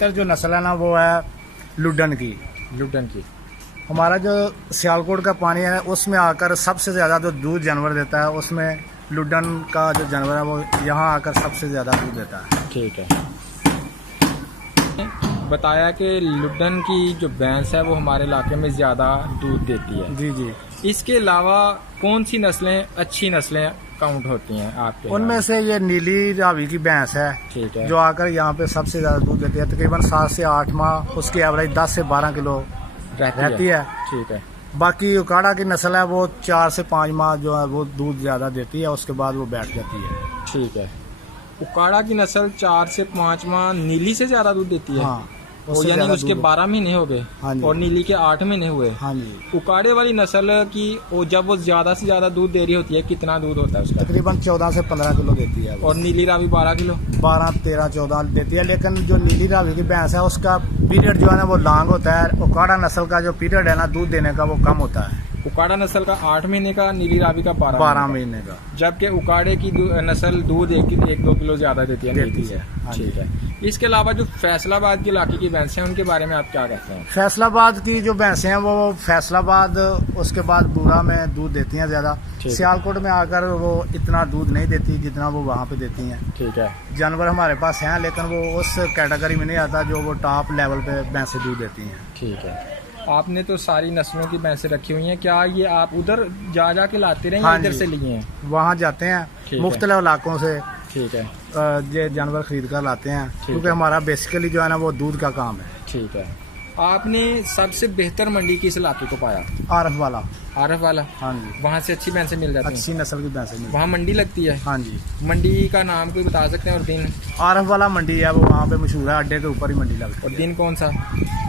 Sir जो नस्ल है ना वो है लुड्डन की। हमारा जो सियालकोट का पानी है उसमें आकर सबसे ज़्यादा जो दूध जानवर देता है उसमें लुड्डन का जो जानवर है वो यहाँ आकर सबसे ज़्यादा दूध देता है। ठीक है। बताया कि लुड्डन की जो भैंस है वो हमारे इलाके में ज़्यादा दूध देती है। जी जी। इसके अलावा कौन सी नस्लें अच्छी नस्लें काउंट होती हैं आपके? उनमें से ये नीली रावी की भैंस है, ठीक है, जो आकर यहाँ पे सबसे ज़्यादा दूध देती है। तकरीबन 7 से 8 माह उसकी एवरेज 10 से 12 किलो रहती है। ठीक है। बाकी उकाड़ा की नस्ल है वो 4 से 5 माह जो है वो दूध ज़्यादा देती है, उसके बाद वो बैठ जाती है। ठीक है। उकाड़ा की नस्ल 4 से 5 माह नीली से ज़्यादा दूध देती है। हाँ, और यानी उसके 12 महीने हो गए। हाँ जी। और नीली के 8 महीने हुए। हाँ जी। उकाड़े वाली नस्ल की जब वो ज्यादा से ज्यादा दूध दे रही होती है कितना दूध होता है उसका? तकरीबन 14 से 15 किलो देती है। और नीली रावी 12 किलो? 12, 13, 14 देती है। लेकिन जो नीली रावी की भैंस है उसका पीरियड जो है ना वो लॉन्ग होता है। उकाड़ा नस्ल का जो पीरियड है ना दूध देने का वो कम होता है। उकाड़ा नस्ल का 8 महीने का, नीली रावी का 12 महीने का। जबकि उकाड़े की नस्ल दूध 1-2 किलो ज्यादा देती है। ठीक है। इसके अलावा जो फैसलाबाद के इलाके की भैंसें हैं उनके बारे में आप क्या कहते हैं? फैसलाबाद की जो भैंसें हैं वो फैसलाबाद उसके बाद बूरा में दूध देती हैं ज्यादा। सियालकोट में आकर वो इतना दूध नहीं देती जितना वो वहाँ पे देती हैं। ठीक है। जानवर हमारे पास हैं लेकिन वो उस कैटेगरी में नहीं आता जो वो टॉप लेवल पे भैंसें दूध देती हैं। ठीक है। आपने तो सारी नस्लों की भैंसें रखी हुई हैं, क्या ये आप उधर जा के लाते रहे? हाँ, इधर से लिए हैं? वहाँ जाते हैं मुख्तलिफ इलाकों से। ठीक है। ये जानवर खरीद कर लाते हैं क्योंकि हमारा बेसिकली जो है ना वो दूध का काम है। ठीक है। आपने सबसे बेहतर मंडी किस इलाके को पाया? आरफ वाला। आरफ वाला? हाँ जी। वहाँ से अच्छी भैंसें मिल जाती हैं? अच्छी नस्ल की भैंसें मिल। वहाँ मंडी लगती है? हाँ जी। मंडी का नाम कोई बता सकते हैं? और दिन? आरफ वाला मंडी है वो वहाँ पे मशहूर है, अड्डे के ऊपर ही मंडी लगती है। और दिन कौन सा?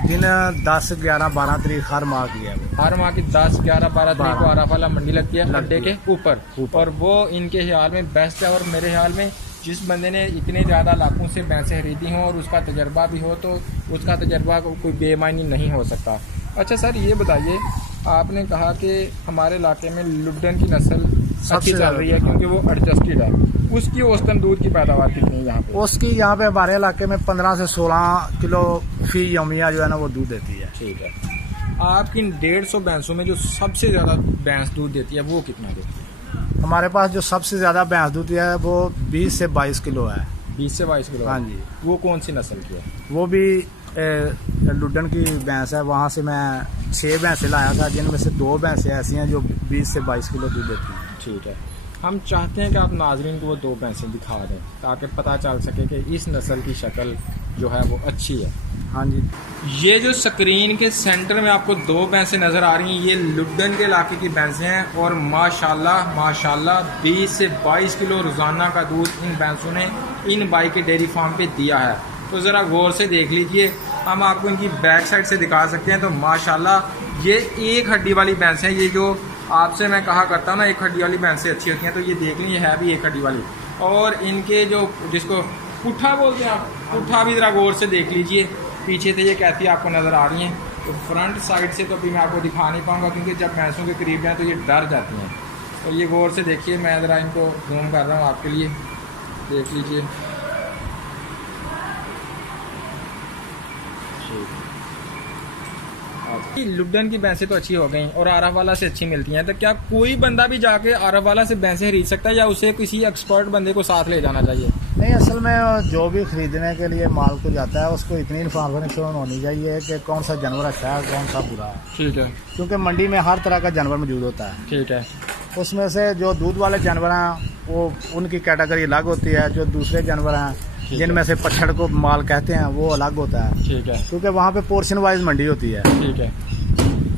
दिन 10, 11, 12 तारीख हर माह की है। हर माह की 10, 11, 12 तारीख को आरफ वाला मंडी लगती है अड्डे के ऊपर। और वो इनके ख्याल में बेस्ट है। और मेरे ख्याल में जिस बंदे ने इतने ज़्यादा लाखों से भैंसें खरीदी हों और उसका तजर्बा भी हो तो उसका तजर्बा कोई बेमानी नहीं हो सकता। अच्छा सर, ये बताइए, आपने कहा कि हमारे इलाके में लुड्डन की नस्ल अच्छी चल रही है क्योंकि वो एडजस्टेड है। उसकी औसतन दूध की पैदावार कितनी है यहाँ पे? उसकी यहाँ पे हमारे इलाके में 15 से 16 किलो फी यौमिया जो है ना वो दूध देती है। ठीक है। आपकी 150 भैंसों में जो सबसे ज़्यादा भैंस दूध देती है वो कितना देती है? हमारे पास जो सबसे ज़्यादा भैंस दूध है वो 20 से 22 किलो है। 20 से 22 किलो? हाँ जी। वो कौन सी नस्ल की है? वो भी लुड्डन की भैंस है। वहाँ से मैं 6 भैंसें लाया था जिनमें से 2 भैंसें ऐसी हैं जो 20 से 22 किलो दूध देती हैं। ठीक है। हम चाहते हैं कि आप नाजरीन को वो 2 भैंसें दिखा दें ताकि पता चल सके कि इस नस्ल की शक्ल जो है वो अच्छी है। हाँ जी। ये जो स्क्रीन के सेंटर में आपको 2 भैंसें नज़र आ रही हैं ये लुड्डन के इलाके की भैंसें हैं और माशाल्लाह 20 से 22 किलो रोज़ाना का दूध इन भैंसों ने इन बाई के डेयरी फार्म पे दिया है। तो ज़रा गौर से देख लीजिए। हम आपको इनकी बैक साइड से दिखा सकते हैं। तो माशाल्लाह ये एक हड्डी वाली भैंस है। ये जो आपसे मैं कहा करता हूँ ना एक हड्डी वाली भैंसें अच्छी होती हैं, तो ये देख लीजिए है भी एक हड्डी वाली। और इनके जो जिसको पुट्ठा बोलते हैं आप, पुट्ठा भी ज़रा गौर से देख लीजिए। पीछे से ये कैसी आपको नज़र आ रही हैं। तो फ्रंट साइड से तो अभी मैं आपको दिखा नहीं पाऊँगा क्योंकि जब भैंसों के करीब जाए तो ये डर जाती हैं। तो ये गौर से देखिए, मैं ज़रा इनको जूम कर रहा हूँ आपके लिए, देख लीजिए। लुड्डन की भैंसें तो अच्छी हो गई और आरफ वाला से अच्छी मिलती हैं, तो क्या कोई बंदा भी जाके आरफ वाला से भैंसें खरीद सकता है या उसे किसी एक्सपर्ट बंदे को साथ ले जाना चाहिए? नहीं, असल में जो भी खरीदने के लिए माल को जाता है उसको इतनी इन्फॉर्मेशन होनी चाहिए कि कौन सा जानवर अच्छा है कौन सा बुरा है। ठीक है। क्योंकि मंडी में हर तरह का जानवर मौजूद होता है। ठीक है। उसमें से जो दूध वाले जानवर हैं वो उनकी कैटेगरी अलग होती है। जो दूसरे जानवर हैं जिनमें से पछड़ को माल कहते हैं वो अलग होता है। ठीक है। क्योंकि वहाँ पे पोर्शन वाइज मंडी होती है। ठीक है।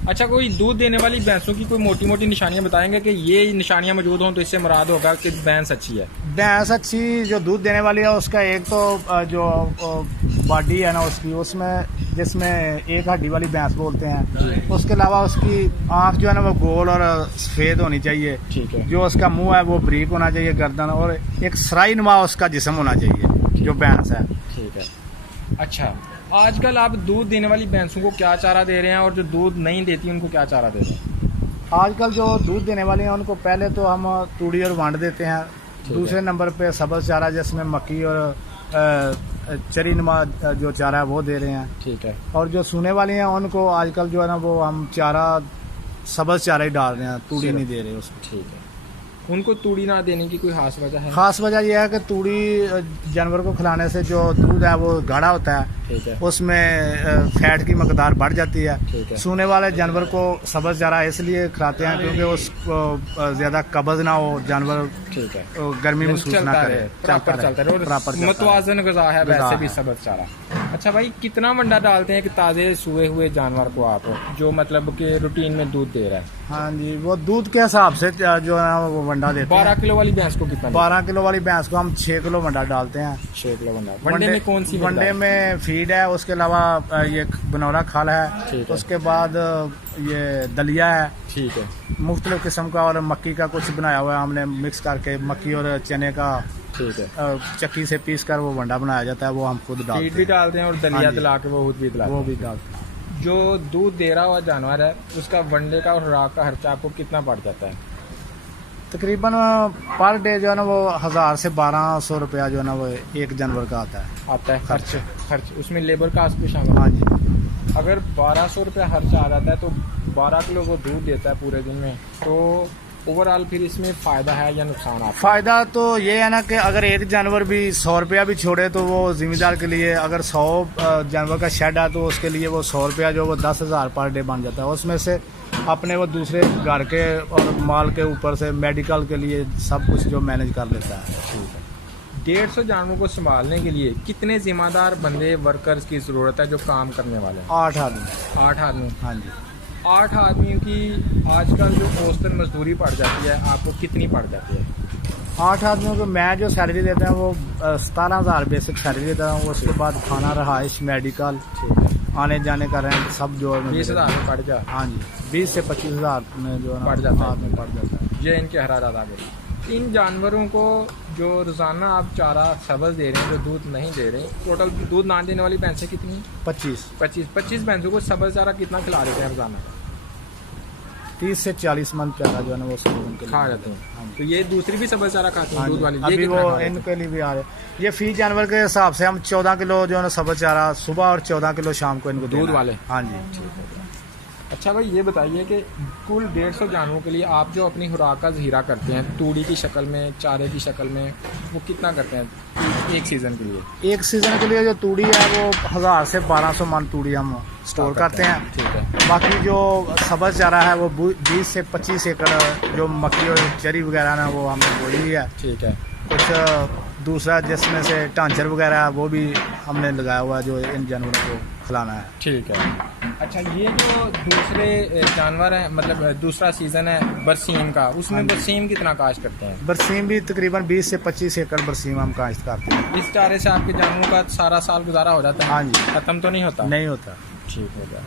अच्छा, कोई दूध देने वाली भैंसों की कोई मोटी मोटी निशानियां बताएंगे कि ये निशानियां मौजूद हों तो इससे मुराद होगा कि भैंस अच्छी है? भैंस अच्छी जो दूध देने वाली है उसका एक तो जो बॉडी है ना उसकी, उसमें जिसमें एक हड्डी वाली भैंस बोलते हैं, उसके अलावा उसकी आँख जो है ना वो गोल और सफ़ेद होनी चाहिए। ठीक है। जो उसका मुंह है वो ब्रीक होना चाहिए, गर्दन, और एक सराई नुमा उसका जिस्म होना चाहिए जो भैंस है। ठीक है। अच्छा, आजकल आप दूध देने वाली भैंसों को क्या चारा दे रहे हैं और जो दूध नहीं देती उनको क्या चारा दे रहे हैं? आजकल जो दूध देने वाली हैं उनको पहले तो हम तूड़ी और वांड देते हैं। दूसरे नंबर पे सब्ज़ चारा जिसमें मक्की और चरी नुमा जो चारा है वो दे रहे हैं। ठीक है। और जो सूने वाली हैं उनको आजकल जो है ना वो हम चारा सब्ज चारा ही डाल रहे हैं, तूड़ी नहीं दे रहे उसको। ठीक है। उनको तूड़ी ना देने की कोई खास वजह है? खास वजह यह है कि तूड़ी जानवर को खिलाने से जो दूध है वो गाढ़ा होता है, ठीक है। उसमें फैट की मकदार बढ़ जाती है। ठीक है। सूने वाले जानवर को सब्ज चारा इसलिए खिलाते हैं क्योंकि उसको ज्यादा कब्ज ना हो, जानवर ठीक है, गर्मी महसूस ना करे, प्रॉपर चलता रहे, प्रॉपर मतवाजन गज़ा है वैसे भी है। सब्ज़ चारा। अच्छा भाई, कितना वंडा डालते हैं कि ताज़े सूए हुए जानवर को आप, जो मतलब कि रूटीन में दूध दे रहा है? हाँ जी, वो दूध के हिसाब से जो है ना वो वंडा देते हैं। 12 किलो वाली भैंस को कितना? 12 किलो वाली भैंस को हम 6 किलो वंडा डालते हैं। 6 किलो वंडा। वनडे में कौन सी? वनडे में फीड है, उसके अलावा ये बनौरा खाल है, ठीक है। उसके बाद ये दलिया है, ठीक है, मुख्तलिफ किस्म का, और मक्की का कुछ बनाया हुआ है हमने मिक्स करके, मक्की और चने का ठीक है, चक्की से पीस कर वो वंडा बनाया जाता है, वो हम खुद डालते हैं। फीड भी डालते हैं और दलिया हाँ जी। दिला के वो भी दिलाते हैं। वो भी डालते हैं। जो दूध दे रहा हुआ जानवर है उसका वनडे का और खुराक का खर्चा आपको कितना पड़ जाता है? तकरीबन पर डे जो है ना वो 1000 से 1200 रुपया जो है ना वो एक जानवर का आता है खर्च। खर्च उसमें लेबर कास्ट भी शामिल है। हाँ जी। अगर 1200 रुपया खर्चा आ जाता है तो 12 किलो वो दूध देता है पूरे दिन में, तो ओवरऑल फिर इसमें फ़ायदा है या नुकसान? आपका फ़ायदा तो ये है ना कि अगर एक जानवर भी 100 रुपया भी छोड़े तो वो जिम्मेदार के लिए, अगर 100 जानवर का शेड है तो उसके लिए वो 100 रुपया जो वो 10,000 पर डे बन जाता है। उसमें से अपने वो दूसरे घर के और माल के ऊपर से मेडिकल के लिए सब कुछ जो मैनेज कर लेता है। ठीक है। 150 जानवरों को संभालने के लिए कितने जिम्मेदार बंदे, वर्कर्स की ज़रूरत है जो काम करने वाले हैं? 8 आदमी। 8 आदमी। हाँ जी। 8 आदमियों की आजकल जो औसतन मजदूरी पड़ जाती है, आपको कितनी पड़ जाती है? 8 आदमियों को मैं जो सैलरी देता हूँ वो 17,000 बेसिक सैलरी देता हूँ। उसके बाद खाना, रहाइश, मेडिकल, आने जाने का रेंट सब जो है 20,000 में पड़ जाए। हाँ जी, 20 से 25,000 में जो है ना पड़ जाता है। आदमी पड़ जाता है। ये इनके हरारत आ गई। इन जानवरों को जो रोज़ाना आप चारा सब्ज़ दे रहे हैं, जो दूध नहीं दे रहे, टोटल दूध ना देने वाली भैंसें कितनी? 25 भैंसों को सब्ज़ चारा कितना खिला देते हैं रोज़ाना? 30 से 40 मन चारा जो है ना वो सब उनके लिए खा जाते हैं। तो ये दूसरी भी सब्ज़ चारा खाती हैं हाँ दूध जी। वाली? ये अभी कितना वो खा लेते हैं? इनके लिए भी आ रहे, ये फी जानवर के हिसाब से हम 14 किलो जो है ना सब्ज़ चारा सुबह और 14 किलो शाम को इनको दूध देना है। वाले? हाँ जी। अच्छा भाई, ये बताइए कि कुल 150 जानवरों के लिए आप जो अपनी खुराक का ज़हीरा करते हैं, तूड़ी की शक्ल में, चारे की शक्ल में, वो कितना करते हैं एक सीज़न के लिए? एक सीज़न के लिए जो तूड़ी है वो 1000 से 1200 मन तूड़ी हम स्टोर करते हैं। ठीक है। बाकी जो सब्ज़ चारा है वो 20 से 25 एकड़ जो मक्की और चरी वगैरह ना वो हमने बोई हुई है। ठीक है। कुछ दूसरा जिसमें से टांचर वगैरह है वो भी हमने लगाया हुआ है जो इन जानवरों को खिलाना है। ठीक है। अच्छा, ये जो दूसरे जानवर हैं, मतलब दूसरा सीज़न है बरसीम का, उसमें हाँ जी। बरसीम कितना काश्त करते हैं? बरसीम भी तकरीबन 20 से 25 एकड़ बरसीम हम काश्त करते हैं। इस चारे से आपके जानवरों का सारा साल गुजारा हो जाता है? हाँ जी। ख़त्म तो नहीं होता? नहीं होता। ठीक हो गया।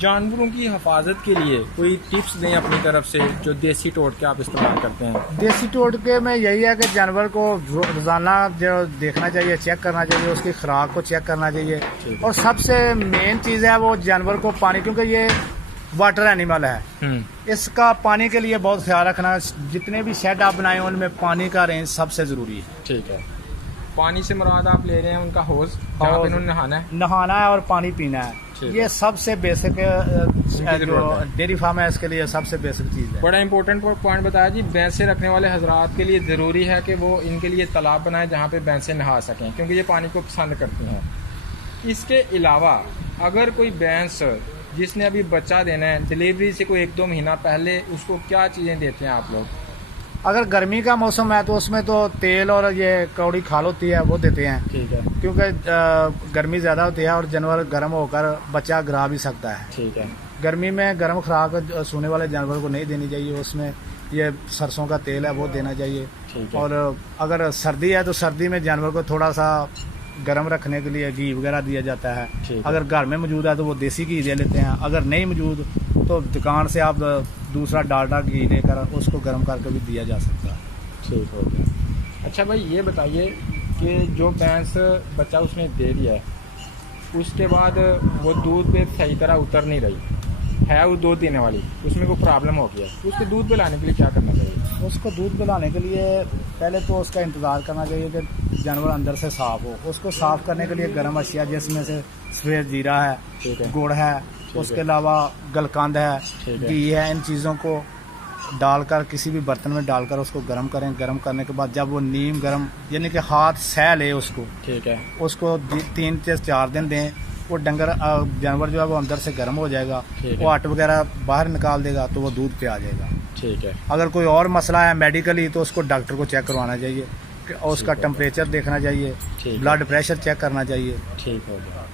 जानवरों की हिफाजत के लिए कोई टिप्स दें अपनी तरफ से, जो देसी टोटके आप इस्तेमाल करते हैं? देसी टोटके में यही है कि जानवर को रोजाना जो देखना चाहिए, चेक करना चाहिए, उसकी खुराक को चेक करना चाहिए। और सबसे मेन चीज़ है वो जानवर को पानी, क्योंकि ये वाटर एनिमल है, इसका पानी के लिए बहुत ख्याल रखना। जितने भी शेड आप बनाए उनमें पानी का रेंज सबसे ज़रूरी है। ठीक है। पानी से मुराद आप ले रहे हैं उनका हौज, जहाँ पे इन्होंने नहाना है? नहाना है और पानी पीना है। ये सबसे बेसिक जो डेयरी फार्म है इसके लिए सबसे बेसिक चीज़ है। बड़ा इंपॉर्टेंट पॉइंट बताया जी। भैंसें रखने वाले हजरात के लिए ज़रूरी है कि वो इनके लिए तालाब बनाएं जहाँ पे भैंसें नहा सकें, क्योंकि ये पानी को पसंद करती हैं। इसके अलावा अगर कोई भैंस जिसने अभी बच्चा देना है, डिलीवरी से कोई 1-2 महीना पहले, उसको क्या चीज़ें देते हैं आप लोग? अगर गर्मी का मौसम है तो उसमें तो तेल और ये कौड़ी खाल होती है वो देते हैं। ठीक है। क्योंकि गर्मी ज़्यादा होती है और जानवर गर्म होकर बच्चा गिरा भी सकता है। ठीक है। गर्मी में गर्म खुराक सोने वाले जानवर को नहीं देनी चाहिए, उसमें ये सरसों का तेल है वो देना चाहिए। ठीक है। और अगर सर्दी है तो सर्दी में जानवर को थोड़ा सा गर्म रखने के लिए घी वगैरह दिया जाता है। अगर घर में मौजूद है तो वो देसी घी दे लेते हैं, अगर नहीं मौजूद तो दुकान से आप दूसरा डालडा घी लेकर उसको गर्म करके भी दिया जा सकता है। ठीक हो गया। अच्छा भाई, ये बताइए कि जो भैंस बच्चा उसने दे दिया है, उसके बाद वो दूध पे सही तरह उतर नहीं रही, है वो दूध देने वाली, उसमें कोई प्रॉब्लम हो गया, तो उसके दूध पिलाने के लिए क्या करना चाहिए? उसको दूध पिलाने के लिए पहले तो उसका इंतज़ार करना चाहिए कि जानवर अंदर से साफ़ हो। उसको साफ़ करने के लिए गर्म अशिया जिसमें से सफ़ेद जीरा है, ठीक है, गुड़ है, उसके अलावा गलकंद है, ठीक है, घी है, इन चीज़ों को डालकर किसी भी बर्तन में डालकर उसको गर्म करें। गर्म करने के बाद जब वो नीम गर्म यानी कि हाथ सह ले उसको, ठीक है, उसको 3 से 4 दिन दें। वो डंगर जानवर जो है वो अंदर से गर्म हो जाएगा, ठीक है, वो हट वगैरह बाहर निकाल देगा तो वो दूध पे आ जाएगा। ठीक है, अगर कोई और मसला है मेडिकली तो उसको डॉक्टर को चेक करवाना चाहिए, और उसका ठीक है। टेम्परेचर देखना चाहिए, ठीक है, ब्लड प्रेशर चेक करना चाहिए। ठीक हो गया।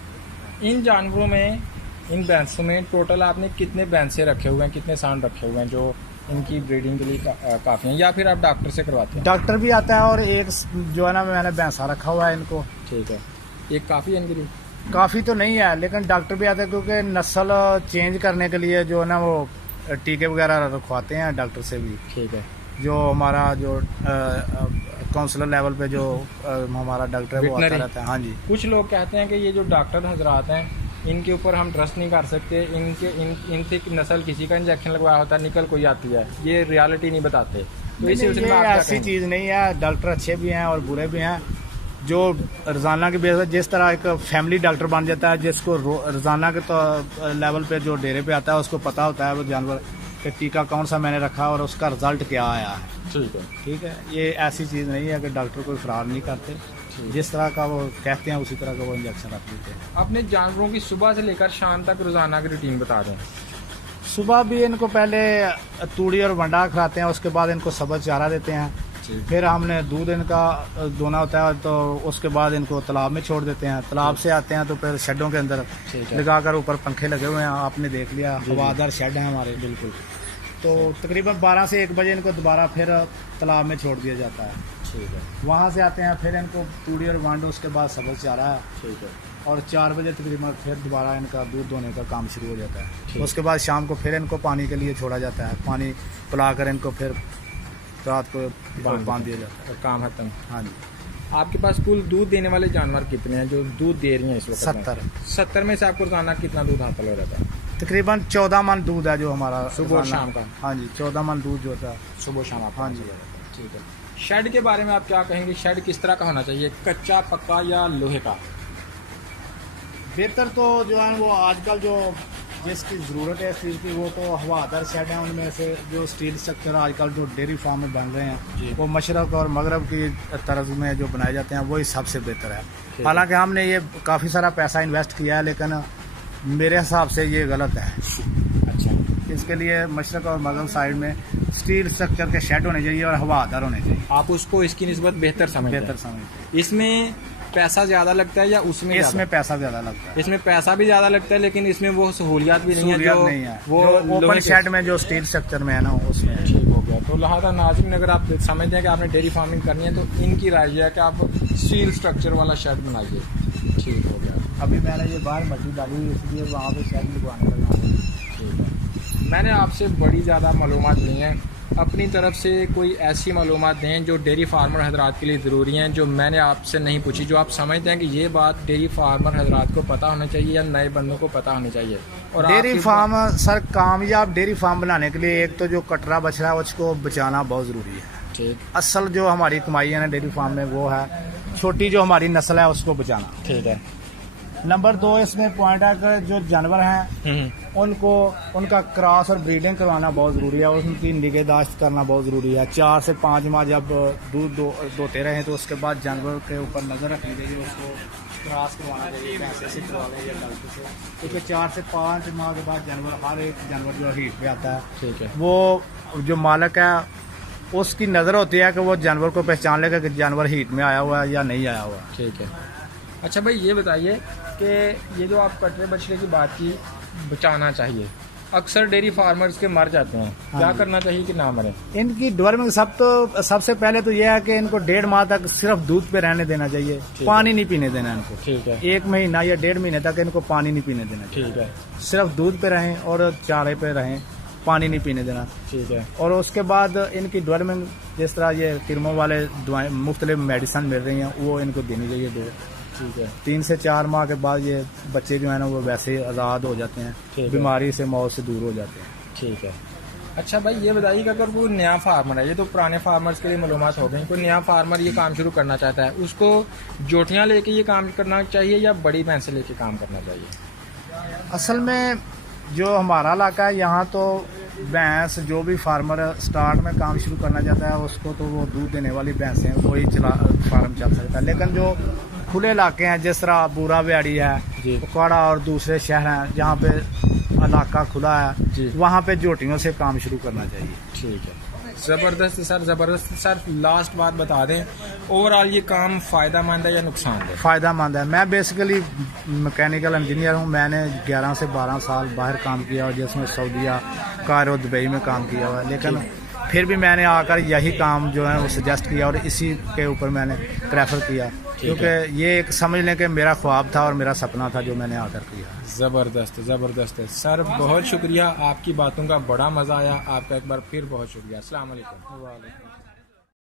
इन जानवरों में, इन भैंसों में टोटल आपने कितने भैंसे रखे हुए हैं, कितने सांड रखे हुए हैं जो इनकी ब्रीडिंग के लिए काफ़ी हैं, या फिर आप डॉक्टर से करवाते हैं? डॉक्टर भी आता है और एक जो है ना मैंने भैंसा रखा हुआ है इनको। ठीक है, एक काफ़ी है इनके लिए? काफ़ी तो नहीं है लेकिन डॉक्टर भी आते हैं क्योंकि नस्ल चेंज करने के लिए जो है ना वो टीके वगैरह रखवाते हैं डॉक्टर से भी। ठीक है, जो हमारा जो काउंसलर लेवल पे जो हमारा डॉक्टर है वो आता Veterinary? रहता है। हाँ जी। कुछ लोग कहते हैं कि ये जो डॉक्टर हजरात हैं इनके ऊपर हम ट्रस्ट नहीं कर सकते, इनसे नस्ल किसी का इंजेक्शन लगवाया होता है निकल कोई आती है, ये रियलिटी नहीं बताते, तो इस सिलसिले में आप क्या ऐसी कहेंगे? चीज़ नहीं है। डॉक्टर अच्छे भी हैं और बुरे भी हैं। जो रोज़ाना के बेस पर जिस तरह एक फैमिली डॉक्टर बन जाता है, जिसको रोज़ाना के तो लेवल पे जो डेरे पे आता है उसको पता होता है वो जानवर कि टीका कौन सा मैंने रखा और उसका रिजल्ट क्या आया है। ठीक है, ठीक है, ये ऐसी चीज़ नहीं है कि डॉक्टर कोई फ्रॉड नहीं करते। जिस तरह का वो कहते हैं उसी तरह का वो इंजेक्शन रख देते हैं। अपने जानवरों की सुबह से लेकर शाम तक रोजाना की रूटीन बता दें। सुबह भी इनको पहले तूड़ी और वंडा खिलाते हैं, उसके बाद इनको सब्ज़ चारा देते हैं, फिर हमने दूध इनका दोना होता है तो उसके बाद इनको तालाब में छोड़ देते हैं। तालाब से आते हैं तो फिर शेडों के अंदर लगाकर, ऊपर पंखे लगे हुए हैं, आपने देख लिया, हवादार शेड हैं हमारे बिल्कुल। तो तकरीबन 12 से 1 बजे इनको दोबारा फिर तालाब में छोड़ दिया जाता है। ठीक है, वहाँ से आते हैं फिर इनको तूड़ी और वांडो, उसके बाद सब्ज़ चारा है, ठीक है, और 4 बजे तकरीबन फिर दोबारा इनका दूध दोने का काम शुरू हो जाता है। ठीक। उसके बाद शाम को फिर इनको पानी के लिए छोड़ा जाता है, पानी पिलाकर इनको फिर रात को बांध दिया जाता है। और काम खत्म। हाँ जी। आपके पास कुल दूध देने वाले जानवर कितने हैं जो दूध दे रही हैं इस वक्त? 70 में से आपको रोजाना कितना दूध हासिल हो जाता है? तकरीबन 14 मन दूध है जो हमारा सुबह और रोजाना- शाम का? हाँ जी, 14 मन दूध जो होता है। सुबह शाम आप? हाँ जी। ठीक है। शेड के बारे में आप क्या कहेंगे? शेड किस तरह का होना चाहिए, कच्चा, पक्का या लोहे का? बेहतर तो जो है वो आजकल जो जिसकी ज़रूरत है इस चीज़ की वो तो हवादार शेड हैं। उनमें से जो स्टील स्ट्रक्चर आजकल जो डेयरी फार्म में बन रहे हैं वो मशरक़ और मगरब की तर्ज में जो बनाए जाते हैं वही सबसे बेहतर है। हालांकि हमने ये काफ़ी सारा पैसा इन्वेस्ट किया है लेकिन मेरे हिसाब से ये गलत है। अच्छा, इसके लिए मशरक़ और मगरब साइड में स्टील स्ट्रक्चर के शेड होने चाहिए और हवादार होने चाहिए। आप उसको इसकी निस्बत बेहतर समझते हैं? बेहतर समझते हैं। इसमें पैसा ज़्यादा लगता है या उसमें? इसमें पैसा ज़्यादा लगता है। इसमें पैसा भी ज़्यादा लगता है लेकिन इसमें वो सहूलियात भी नहीं है सहूलियत जो नहीं है वो जो ओपन लोहे शेड में जो स्टील स्ट्रक्चर में है ना उसमें है। ठीक हो गया। तो लिहाजा नाज़रीन अगर आप समझते हैं कि आपने डेयरी फार्मिंग करनी है तो इनकी राय है कि आप स्टील स्ट्रक्चर वाला शेड बनाइए। ठीक हो गया। अभी मैंने ये बाहर मट्टी डाली हुई इसलिए वहाँ पे शेड लगवाने लगा हूँ। ठीक है। मैंने आपसे बड़ी ज़्यादा मालूमात ली हैं, अपनी तरफ से कोई ऐसी मालूमात दें जो डेयरी फार्मर हजरात के लिए ज़रूरी हैं, जो मैंने आपसे नहीं पूछी, जो आप समझते हैं कि ये बात डेयरी फार्मर हजरात को पता होना चाहिए या नए बंदों को पता होनी चाहिए। और डेयरी फार्म सर, कामयाब डेयरी फार्म बनाने के लिए एक तो जो कटरा बछड़ा है उसको बचाना बहुत ज़रूरी है। ठीक, असल जो हमारी कमाई है ना डेयरी फार्म में वो है छोटी जो हमारी नस्ल है उसको बचाना। ठीक है। नंबर 2 इसमें पॉइंट है कि जो जानवर हैं उनको उनका क्रॉस और ब्रीडिंग करवाना बहुत ज़रूरी है, और उनकी निगहदाश्त करना बहुत ज़रूरी है। 4 से 5 माह जब दूध दोते रहें तो उसके बाद जानवर के ऊपर नज़र रखनी चाहिए, उसको क्रॉस करवाना चाहिए भैंसे से करवा लें या डॉक्टर से, क्योंकि 4 से 5 माह के बाद जानवर हर एक जानवर जो हीट पे आता है, ठीक है, वो जो मालिक है उसकी नज़र होती है कि वो जानवर को पहचान लेगा कि जानवर हीट में आया हुआ है या नहीं आया हुआ। ठीक है। अच्छा भाई ये बताइए कि ये जो आप कटरे बछड़े की बात की बचाना चाहिए, अक्सर डेयरी फार्मर्स के मर जाते हैं, क्या करना चाहिए कि ना मरे? इनकी डेवलपमेंट सबसे पहले तो यह है कि इनको 1.5 माह तक सिर्फ दूध पे रहने देना चाहिए, पानी नहीं पीने देना इनको। ठीक है। 1 महीना या 1.5 महीने तक इनको पानी नहीं पीने देना चाहिए। ठीक है। सिर्फ दूध पे रहें और चारे पे रहें, पानी नहीं पीने देना। ठीक है। और उसके बाद इनकी डेवलपमेंट जिस तरह ये किरमों वाले दवाएं मुख्तलिफ मेडिसन मिल रही हैं वो इनको देनी चाहिए। ठीक है 3 से 4 माह के बाद ये बच्चे जो है ना वो वैसे आज़ाद हो जाते ठीक हैं, है। बीमारी से मौत से दूर हो जाते हैं। ठीक है। अच्छा भाई ये बताइए कि अगर कोई नया फार्मर है, ये तो पुराने फार्मर्स के लिए मालूमात हो गई, कोई नया फार्मर ये काम शुरू करना चाहता है, उसको जोटियाँ लेके ये काम करना चाहिए या बड़ी भैंसें लेके काम करना चाहिए? असल में जो हमारा इलाका है यहाँ तो भैंस जो भी फार्मर स्टार्ट में काम शुरू करना चाहता है उसको तो वो दूध देने वाली भैंसें हैं वही चला फार्म चल सकता है। लेकिन जो खुले इलाके हैं जिस तरह बूरा ब्याड़ी है, जी। कुकवाड़ा और दूसरे शहर हैं जहाँ पे इलाका खुला जी। है वहाँ पे जोटियों से काम शुरू करना चाहिए। ठीक है, ज़बरदस्त सर, ज़बरदस्त सर। लास्ट बात बता दें, ओवरऑल ये काम फ़ायदेमंद है या नुकसानदेह? फ़ायदेमंद है। मैं बेसिकली मैकेनिकल इंजीनियर हूँ। मैंने 11 से 12 साल बाहर काम किया और जिसमें सऊदीया, कायरो, दुबई में काम किया हुआ है, लेकिन फिर भी मैंने आकर यही काम जो है वो सजेस्ट किया और इसी के ऊपर मैंने प्रेफर किया क्योंकि ये एक समझ लें कि मेरा ख्वाब था और मेरा सपना था जो मैंने आकर किया। ज़बरदस्त ज़बरदस्त है सर, बहुत शुक्रिया, आपकी बातों का बड़ा मज़ा आया। आपका एक बार फिर बहुत शुक्रिया। अस्सलाम वालेकुम।